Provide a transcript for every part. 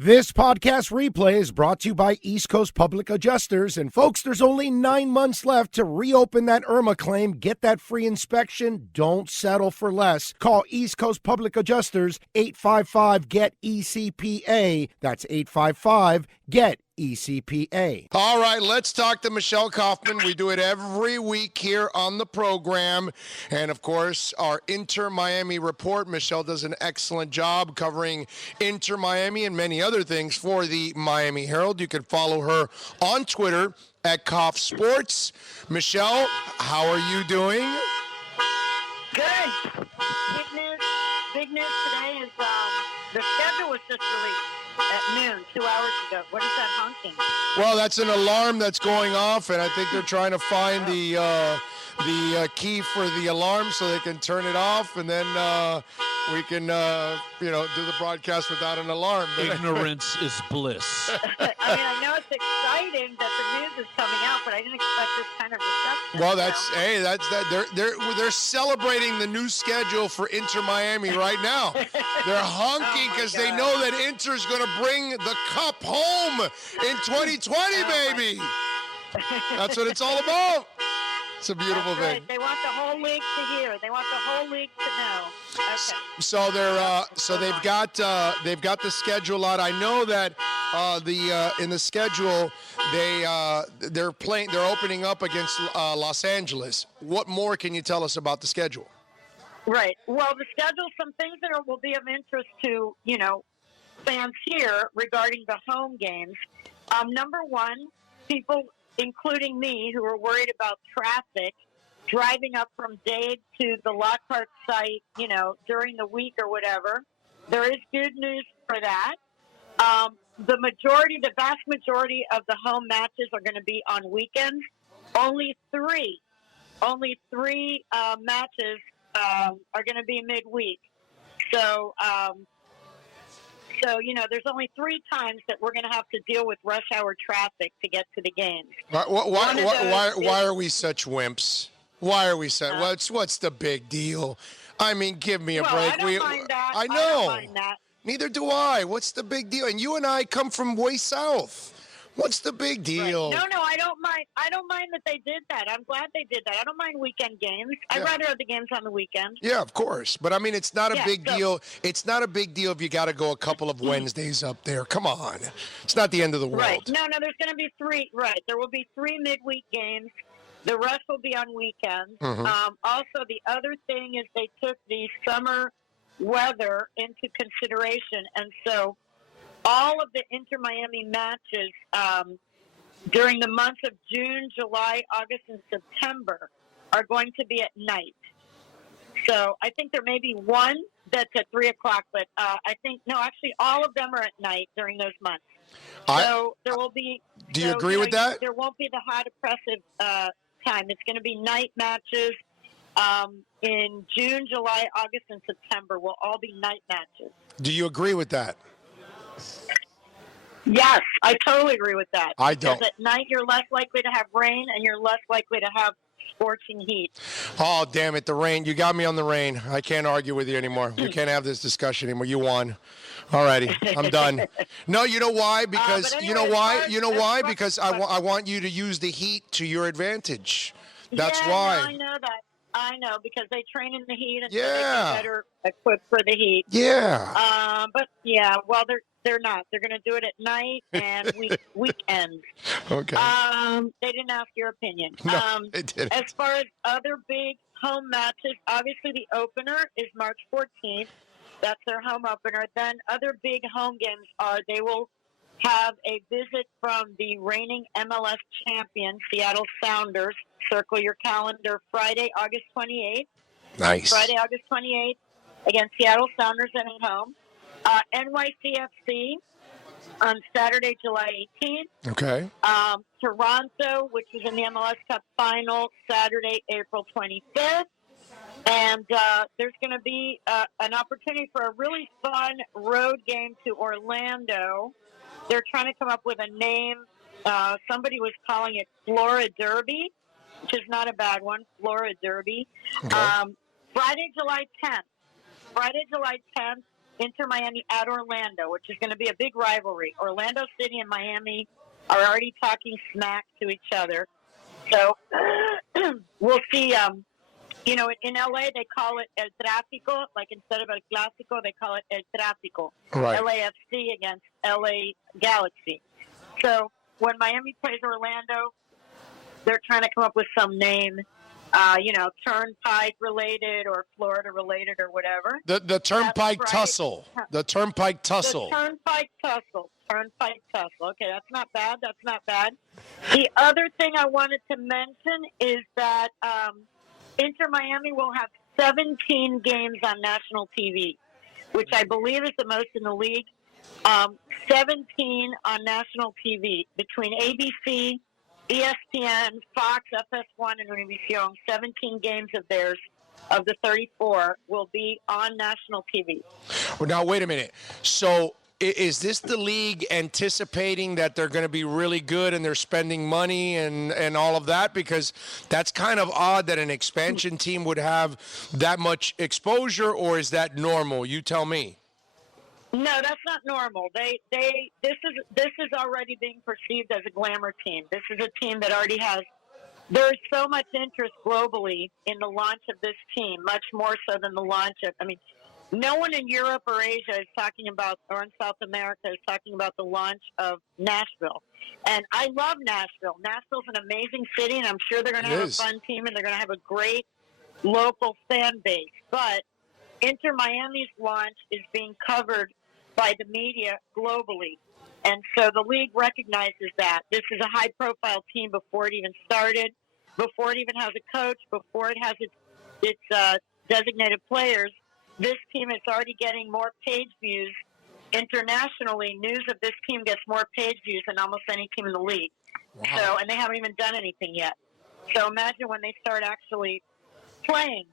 This podcast replay is brought to you by East Coast Public Adjusters. And folks, there's only 9 months left to reopen that IRMA claim. Get that free inspection. Don't settle for less. Call East Coast Public Adjusters, 855-GET-ECPA. That's 855-GET-ECPA. All right, let's talk to Michelle Kaufman. We do it every week here on the program. And, of course, our Inter Miami report. Michelle does an excellent job covering Inter Miami and many other things for the Miami Herald. You can follow her on Twitter at Kauf Sports. Michelle, how are you doing? Good. Big news today is the schedule was just released at noon, 2 hours ago. What is that honking? Well, that's an alarm that's going off, and I think they're trying to find the key for the alarm so they can turn it off, and then we can, do the broadcast without an alarm. Ignorance is bliss. I know it's exciting that the news is coming out, but I didn't expect this kind of reception. Well, they're celebrating the new schedule for Inter Miami right now. They're honking because they know that Inter's going to bring the cup home in 2020, baby. That's what it's all about. It's a beautiful That's right. thing. They want the whole league to hear. They want the whole league to know. Okay. So they've got the schedule out. I know that in the schedule they're opening up against Los Angeles. What more can you tell us about the schedule? Right. Well, the schedule, some things that will be of interest to fans here regarding the home games. Number one, people, including me, who are worried about traffic, driving up from Dade to the Lockhart site, during the week or whatever. There is good news for that. The vast majority of the home matches are going to be on weekends. Only three matches are going to be midweek. So, there's only 3 times that we're going to have to deal with rush hour traffic to get to the games. Why are we such wimps? Why are we such? What's the big deal? I mean, give me a break. I don't mind that. I know. I don't mind that. Neither do I. What's the big deal? And you and I come from way south. What's the big deal? Right. No, I don't mind. I don't mind that they did that. I'm glad they did that. I don't mind weekend games. I'd rather have the games on the weekend. Yeah, of course. But I mean, it's not a big deal. It's not a big deal if you got to go a couple of Wednesdays up there. Come on. It's not the end of the world. Right. No, there's going to be 3. Right. There will be 3 midweek games. The rest will be on weekends. Mm-hmm. Also, the other thing is they took the summer weather into consideration. And so all of the Inter Miami matches during the months of June, July, August, and September are going to be at night. So I think there may be one that's at 3 o'clock, but actually all of them are at night during those months. So there will be. Do you agree with that? There won't be the hot, oppressive time. It's going to be night matches in June, July, August, and September will all be night matches. Do you agree with that? Yes, I totally agree with that. I don't. Because at night you're less likely to have rain and you're less likely to have scorching heat. Oh, damn it, the rain. You got me on the rain. I can't argue with you anymore. We can't have this discussion anymore. You won. All righty, I'm done. No, you know why? Because Because I want you to use the heat to your advantage. That's why. No, I know that. I know, because they train in the heat and so Yeah. they get better equipped for the heat. Yeah. They're not. They're going to do it at night and weekends. Okay. They didn't ask your opinion. No, they didn't. As far as other big home matches, obviously the opener is March 14th. That's their home opener. Then other big home games are they will have a visit from the reigning MLS champion, Seattle Sounders. Circle your calendar. Friday, August 28th. Nice. Friday, August 28th against Seattle Sounders at home. NYCFC on Saturday, July 18th. Okay. Toronto, which is in the MLS Cup final, Saturday, April 25th. And there's going to be an opportunity for a really fun road game to Orlando. They're trying to come up with a name. Somebody was calling it Flora Derby, which is not a bad one, Flora Derby. Okay. Friday, July 10th. Inter Miami at Orlando, which is going to be a big rivalry. Orlando City and Miami are already talking smack to each other. So we'll see. In LA, they call it El Tráfico. Like instead of El Clásico, they call it El Tráfico. Right. LAFC against LA Galaxy. So when Miami plays Orlando, they're trying to come up with some name, Turnpike related or Florida related or whatever. The Turnpike Tussle. The Turnpike Tussle. The Turnpike Tussle. Turnpike Tussle. Okay, that's not bad. That's not bad. The other thing I wanted to mention is that Inter Miami will have 17 games on national TV, which I believe is the most in the league. 17 on national TV between ABC, ESPN, Fox, FS1, and Univision. 17 games of theirs, of the 34, will be on national TV. Well, now, wait a minute. So is this the league anticipating that they're going to be really good and they're spending money and all of that? Because that's kind of odd that an expansion team would have that much exposure, or is that normal? You tell me. No, that's not normal. This is already being perceived as a glamour team. This is a team that already has. There's so much interest globally in the launch of this team, much more so than the launch of. I mean, no one in Europe or Asia is talking about, or in South America is talking about the launch of Nashville. And I love Nashville. Nashville's an amazing city, and I'm sure they're going to have a fun team, and they're going to have a great local fan base. But Inter Miami's launch is being covered by the media globally. And so the league recognizes that. This is a high-profile team before it even started, before it even has a coach, before it has its designated players. This team is already getting more page views internationally. News of this team gets more page views than almost any team in the league. Wow. So, and they haven't even done anything yet. So imagine when they start actually playing.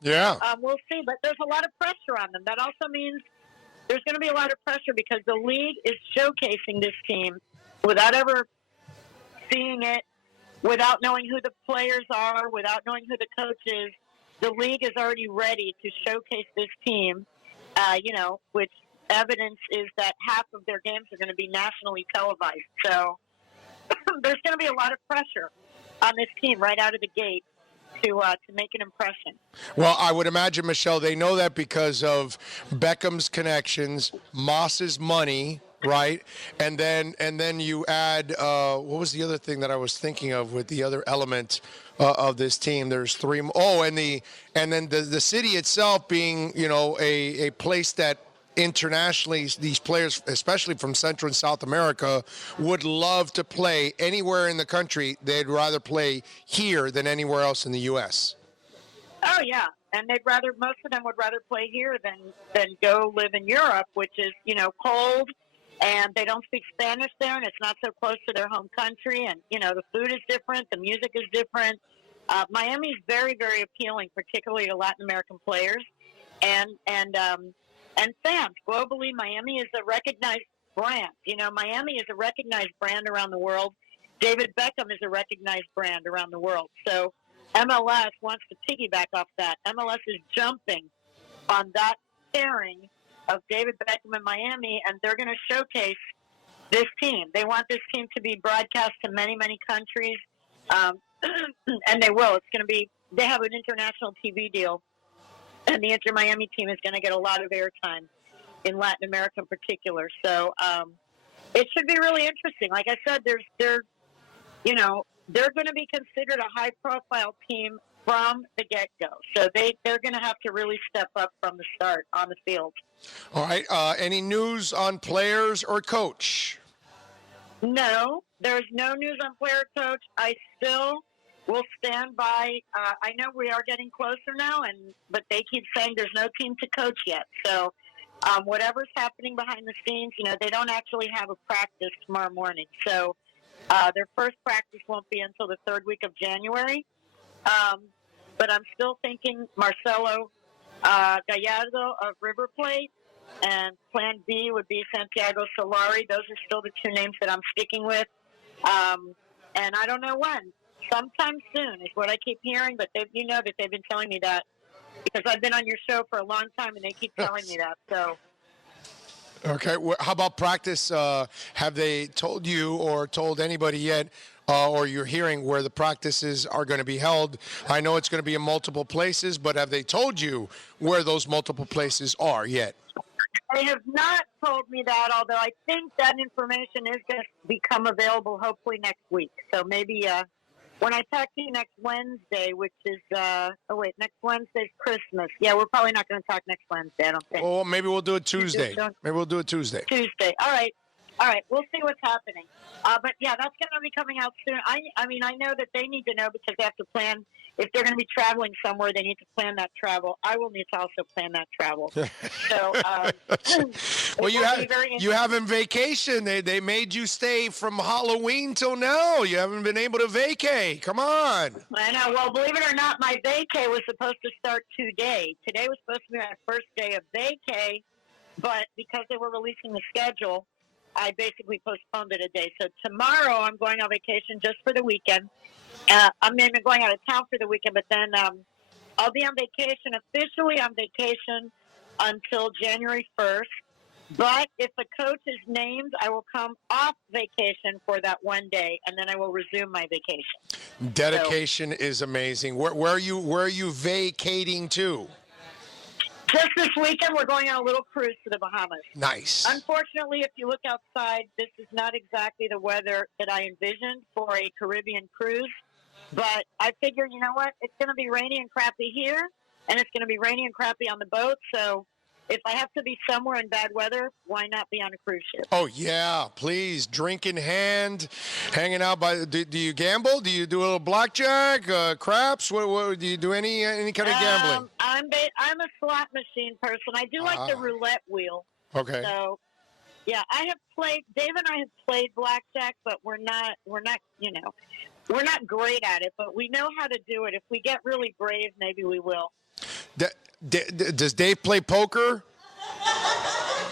Yeah. We'll see, but there's a lot of pressure on them. That also means there's going to be a lot of pressure because the league is showcasing this team without ever seeing it, without knowing who the players are, without knowing who the coach is. The league is already ready to showcase this team, which evidence is that half of their games are going to be nationally televised. So there's going to be a lot of pressure on this team right out of the gate to make an impression. Well, I would imagine, Michelle, they know that because of Beckham's connections, Moss's money, right? And then you add what was the other thing that I was thinking of with the other element of this team? There's three. Oh, and then the city itself being a place that internationally these players, especially from Central and South America, would love to play anywhere in the country. They'd rather play here than anywhere else in the U.S. Oh yeah, and most of them would rather play here than go live in Europe, which is cold, and they don't speak Spanish there, and it's not so close to their home country, and the food is different, the music is different. Miami is very, very appealing, particularly to Latin American players, and fans globally. Miami is a recognized brand. Miami is a recognized brand around the world. David Beckham is a recognized brand around the world. So MLS wants to piggyback off that. MLS is jumping on that pairing of David Beckham and Miami, and they're going to showcase this team. They want this team to be broadcast to many, many countries, and they will. It's going to be. They have an international TV deal. And the Inter Miami team is going to get a lot of airtime in Latin America in particular. So it should be really interesting. Like I said, they're going to be considered a high-profile team from the get-go. So they're going to have to really step up from the start on the field. All right. Any news on players or coach? No, there's no news on player coach. I still will stand by. I know we are getting closer now, but they keep saying there's no team to coach yet. So whatever's happening behind the scenes, they don't actually have a practice tomorrow morning. So their first practice won't be until the third week of January. But I'm still thinking Marcelo Gallardo of River Plate, and Plan B would be Santiago Solari. Those are still the two names that I'm sticking with. And I don't know when. Sometime soon is what I keep hearing, but they've been telling me that because I've been on your show for a long time, and they keep telling me that. So. Okay. How about practice? Have they told you or told anybody yet, or you're hearing where the practices are going to be held? I know it's going to be in multiple places, but have they told you where those multiple places are yet? They have not told me that, although I think that information is going to become available hopefully next week. So maybe when I talk to you next Wednesday, which is, next Wednesday's Christmas. Yeah, we're probably not going to talk next Wednesday, I don't think. Oh, maybe we'll do it Tuesday. Maybe we'll do it Tuesday. Tuesday. All right. We'll see what's happening. But yeah, that's going to be coming out soon. I mean, I know that they need to know because they have to plan. If they're going to be traveling somewhere, they need to plan that travel. I will need to also plan that travel. So, well, you haven't vacation. They made you stay from Halloween till now. You haven't been able to vacay. Come on. I know. Well, believe it or not, my vacay was supposed to start today. Today was supposed to be my first day of vacay, but because they were releasing the schedule, I basically postponed it a day. So tomorrow I'm going on vacation just for the weekend. I'm going out of town for the weekend, but then I'll be on vacation, officially on vacation until January 1st. But if a coach is named, I will come off vacation for that one day, and then I will resume my vacation. Dedication is amazing. Where are you vacating to? Just this weekend, we're going on a little cruise to the Bahamas. Nice. Unfortunately, if you look outside, this is not exactly the weather that I envisioned for a Caribbean cruise. But I figure, you know what? It's going to be rainy and crappy here, and it's going to be rainy and crappy on the boat. So if I have to be somewhere in bad weather, why not be on a cruise ship? Oh, yeah. Please. Drink in hand, hanging out by. Do you gamble? Do you do a little blackjack, craps? What do you do any kind of gambling? I'm a slot machine person. I do like the roulette wheel. Okay. So, yeah, Dave and I have played blackjack, but we're not great at it, but we know how to do it. If we get really brave, maybe we will. Does Dave play poker?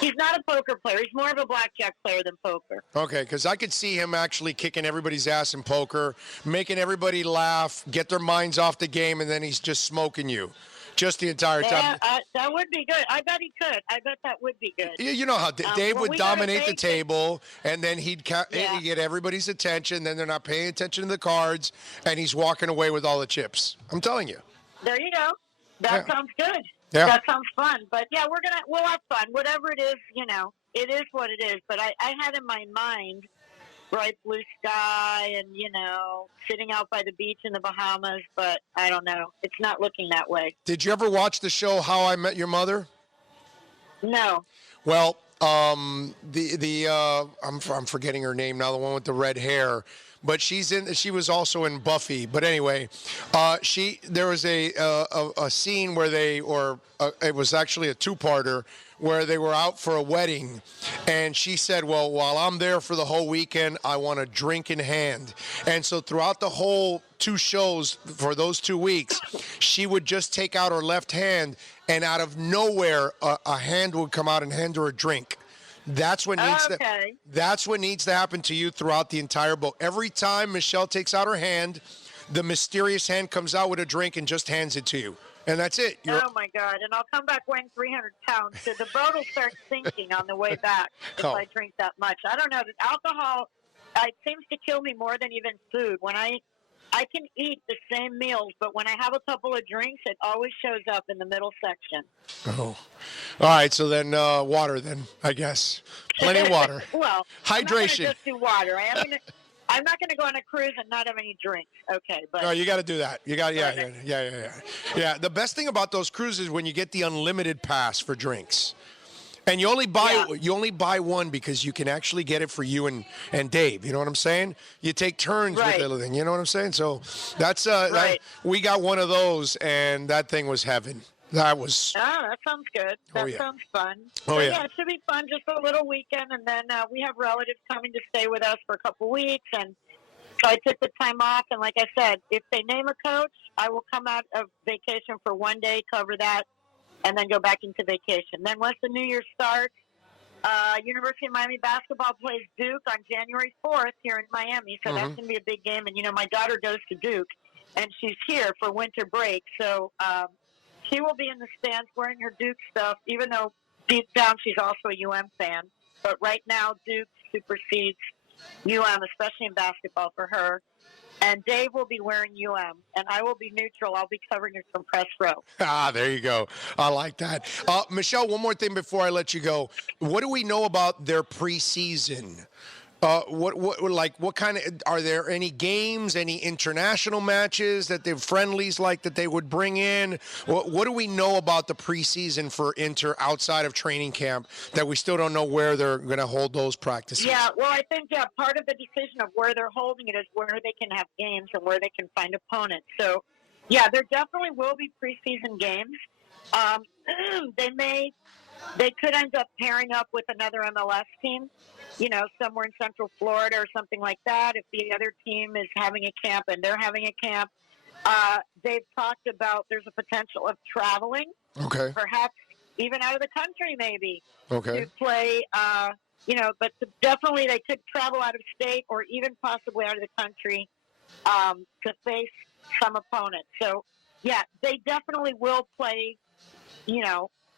He's not a poker player. He's more of a blackjack player than poker. Okay, because I could see him actually kicking everybody's ass in poker, making everybody laugh, get their minds off the game, and then he's just smoking you. Just the entire time. That would be good. I bet he could. I bet that would be good. You know how Dave would dominate the table, and then he'd get everybody's attention. Then they're not paying attention to the cards, and he's walking away with all the chips. I'm telling you. There you go. That sounds good. Yeah. That sounds fun. But yeah, we'll have fun. Whatever it is, it is what it is. But I had in my mind bright blue sky and, sitting out by the beach in the Bahamas, but I don't know. It's not looking that way. Did you ever watch the show How I Met Your Mother? No. Well, I'm forgetting her name now, the one with the red hair. But she was also in Buffy. But anyway, there was a scene where it was actually a two-parter where they were out for a wedding, and she said, well, while I'm there for the whole weekend, I want a drink in hand. And so throughout the whole two shows for those 2 weeks, she would just take out her left hand, and out of nowhere, a hand would come out and hand her a drink. That's what needs to happen to you throughout the entire boat. Every time Michelle takes out her hand, the mysterious hand comes out with a drink and just hands it to you. And that's it. Oh, my God. And I'll come back weighing 300 pounds. So the boat will start sinking on the way back if I drink that much. I don't know. The alcohol, it seems to kill me more than even food. When I can eat the same meals, but when I have a couple of drinks, it always shows up in the middle section. Oh. All right, so then water then, I guess. Plenty of water. Well, hydration. I'm not going to just do water. I'm not going to go on a cruise and not have any drinks. Okay, but no, you got to do that. You got yeah. The best thing about those cruises is when you get the unlimited pass for drinks. And you only buy one because you can actually get it for you and Dave. You know what I'm saying? You take turns with the thing. You know what I'm saying? So that's we got one of those, and that thing was heaven. That was. Oh, that sounds good. That sounds fun. Oh, yeah, it should be fun. Just a little weekend, and then we have relatives coming to stay with us for a couple weeks, and so I took the time off. And like I said, if they name a coach, I will come out of vacation for one day, cover that, and then go back into vacation. Then once the new year starts, University of Miami basketball plays Duke on January 4th here in Miami, so that's going to be a big game. And, my daughter goes to Duke, and she's here for winter break. So She will be in the stands wearing her Duke stuff, even though deep down she's also a UM fan. But right now, Duke supersedes UM, especially in basketball for her. And Dave will be wearing UM, and I will be neutral. I'll be covering it from press row. There you go. I like that. Michelle, one more thing before I let you go. What do we know about their preseason? What kind of, are there any games, any international matches that they're friendlies like that they would bring in? What do we know about the preseason for Inter outside of training camp that we still don't know where they're going to hold those practices? Yeah, well, I think part of the decision of where they're holding it is where they can have games and where they can find opponents. So, yeah, there definitely will be preseason games. They could end up pairing up with another MLS team, somewhere in Central Florida or something like that. If the other team is having a camp and they're having a camp, they've talked about there's a potential of traveling, perhaps even out of the country, maybe to play. But definitely they could travel out of state or even possibly out of the country to face some opponents. So, yeah, they definitely will play,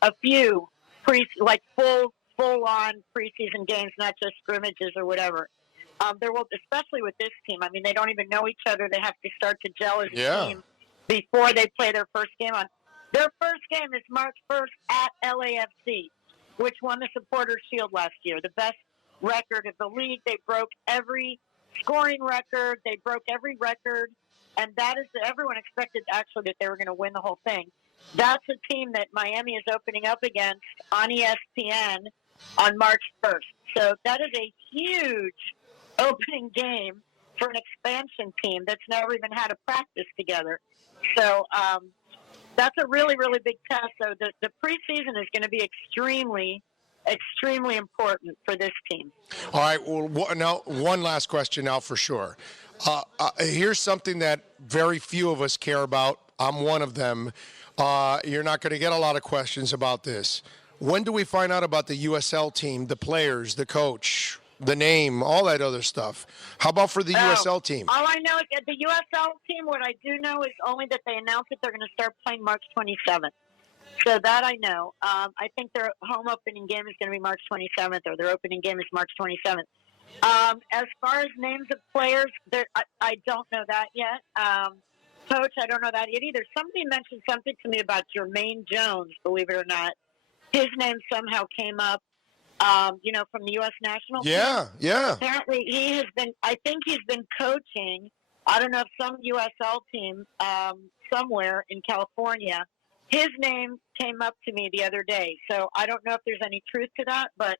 a few full-on preseason games, not just scrimmages or whatever. There will, especially with this team. I mean, they don't even know each other. They have to start to gel as a team before they play their first game on. Their first game is March 1st at LAFC, which won the Supporters' Shield last year, the best record of the league. They broke every scoring record. They broke every record, and everyone expected actually that they were going to win the whole thing. That's a team that Miami is opening up against on ESPN on March 1st. So that is a huge opening game for an expansion team that's never even had a practice together. So that's a really, really big test. So the preseason is going to be extremely, extremely important for this team. All right. Well, now one last question now for sure. Here's something that very few of us care about. I'm one of them. You're not going to get a lot of questions about this. When do we find out about the USL team, the players, the coach, the name, all that other stuff? How about for the USL team? All I know is that the USL team, what I do know is only that they announced that they're going to start playing March 27th. So that I know. I think their home opening game is going to be March 27th, or their opening game is March 27th. As far as names of players, I don't know that yet. Coach, I don't know that yet either. Somebody mentioned something to me about Jermaine Jones, believe it or not. His name somehow came up, from the U.S. national team. Yeah. Apparently I think he's been coaching, I don't know if some USL team somewhere in California. His name came up to me the other day. So I don't know if there's any truth to that, but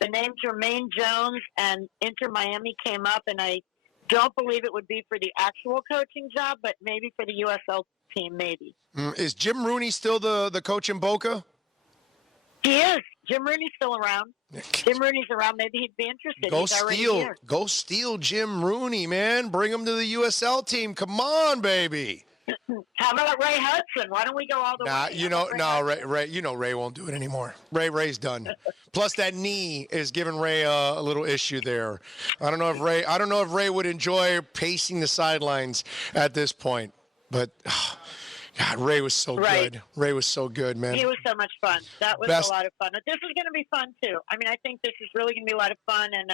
the name Jermaine Jones and Inter Miami came up, and I don't believe it would be for the actual coaching job, but maybe for the USL team, maybe. Is Jim Rooney still the coach in Boca? He is. Jim Rooney's still around. Jim Rooney's around. Maybe he'd be interested. Go steal Jim Rooney, man. Bring him to the USL team. Come on, baby. How about Ray Hudson? Why don't we go all the way? Ray won't do it anymore. Ray's done. Plus, that knee is giving Ray a little issue there. I don't know if Ray would enjoy pacing the sidelines at this point. But God, Ray was so good. Ray was so good, man. He was so much fun. That was a lot of fun. But this is going to be fun too. I mean, I think this is really going to be a lot of fun. And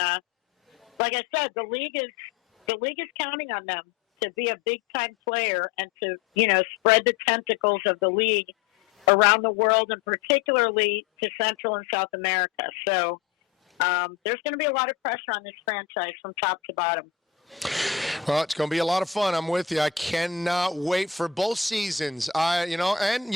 like I said, the league is counting on them to be a big-time player and to, spread the tentacles of the league around the world and particularly to Central and South America. So there's going to be a lot of pressure on this franchise from top to bottom. Well, it's going to be a lot of fun. I'm with you. I cannot wait for both seasons. And you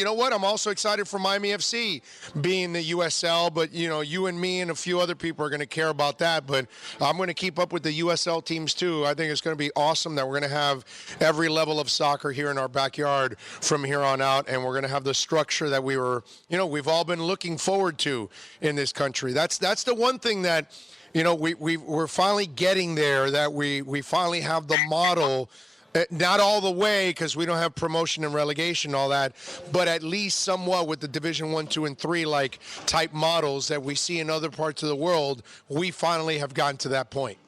know what? I'm also excited for Miami FC being the USL, but, you and me and a few other people are going to care about that. But I'm going to keep up with the USL teams, too. I think it's going to be awesome that we're going to have every level of soccer here in our backyard from here on out, and we're going to have the structure that we've all been looking forward to in this country. That's the one thing that we're finally getting there, that we finally have the model, not all the way because we don't have promotion and relegation and all that, but at least somewhat with the Division 1, 2, and 3 like type models that we see in other parts of the world. We finally have gotten to that point.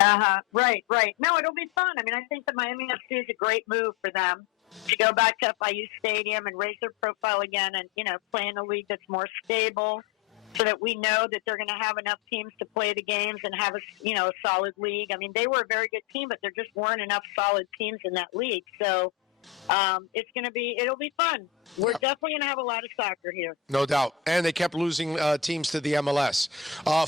Right. No, it'll be fun. I mean, I think the Miami FC is a great move for them. to go back to FIU Stadium and raise their profile again and, play in a league that's more stable so that we know that they're going to have enough teams to play the games and have a solid league. I mean, they were a very good team, but there just weren't enough solid teams in that league. So it'll be fun. We're definitely going to have a lot of soccer here. No doubt. And they kept losing teams to the MLS.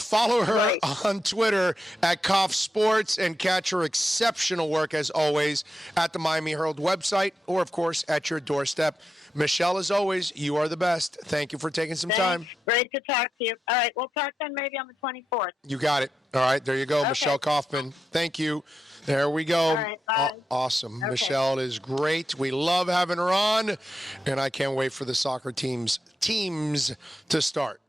Follow her on Twitter at Kauf Sports and catch her exceptional work, as always, at the Miami Herald website or, of course, at your doorstep. Michelle, as always, you are the best. Thank you for taking some time. Great to talk to you. All right, we'll talk then maybe on the 24th. You got it. All right, there you go. Okay. Michelle Kaufman. Thank you. There we go. All right, bye. Awesome. Okay. Michelle is great. We love having her on, and I can't wait for the soccer teams to start.